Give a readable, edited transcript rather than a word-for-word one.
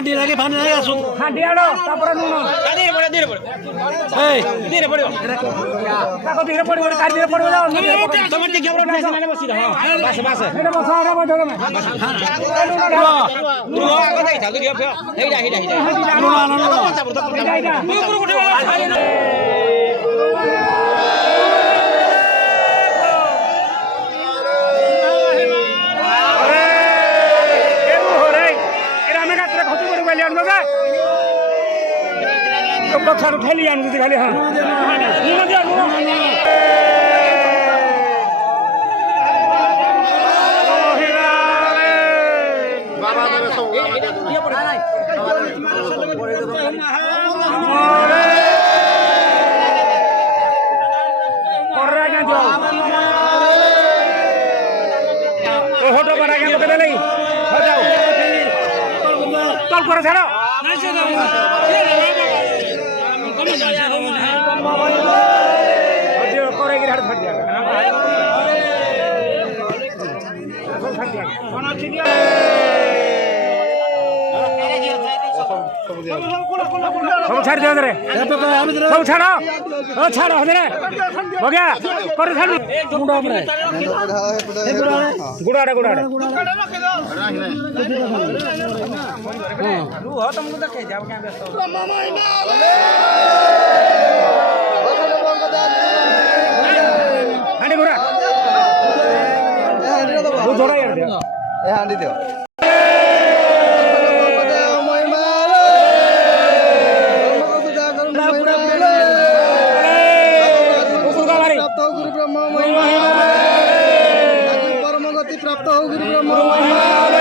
Handi lagi langsung. Handi ano, tapora nuno. Dire pore. Hey, dire pore. Kako dire pore, kar dire pore jao. Tomar ke gyabro na sine bosi da. Bas bas. Ene basa aga bodo me. Nuno aga dai thal gyo phyo. Heida. पत्थर उठा लिया अनुमति खाली हाँ photo बना के पकड़ नहीं हटाओ तल करो छाड़ो सब छाड़ दिया रे सब छाड़ो छाड़ो रे हो गया कर छाड़ गुड़ा पर गुड़ा रू हो तुमको देखे जाओ क्या व्यस्त हो हांडी गुड़ा वो थोड़ा यार दे ए हांडी दे